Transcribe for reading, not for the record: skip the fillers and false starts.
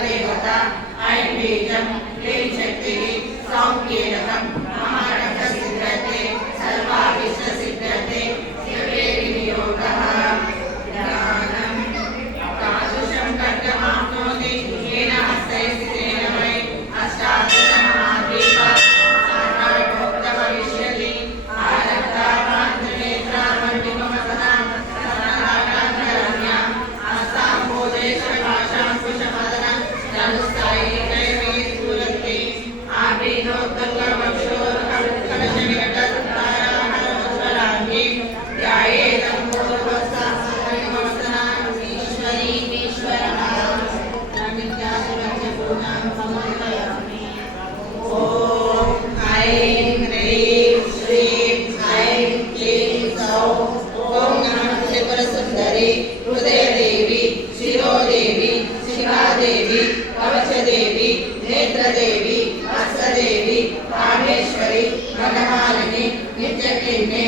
देवता ऐं बीजं क्लीं शक्तिः सौंकीर्णकं महारथसिद्धते सर्वाभीष्टसिद्धते शिवे विनियोगः ज्ञानं तादृशं कर्तमाप्नोति येन हस्तैस्तेन वै अष्टादशमहाद्वीपा साक्षात्भविष्यति आरब्धा काञ्चनेत्रा मण्डिममसना सनातनाकरण्या आसां भोजेश्वर भाषां कुशमदना जनुस्तायि कैवे स्फुरन्ति आभिनोत्तङ्गवक्षोरकलशविकटधाराहरोज्ज्वलाङ्गी ध्यायेदं पूर्वस्तासनमवसनाम् ईश्वरीम् ईश्वरमां नमित्यासुरक्षपूर्णां समर्पयामि। ॐ ऐं ह्रीं श्रीं ऐं क्लीं सौः ॐ नमः त्रिपुरसुन्दरी हृदयदेवी शिरोदेवी शिवादेवी कवचदेवी नेत्रदेवी हस्तदेवी कामेश्वरी भगवालिनी नित्यकिन्ने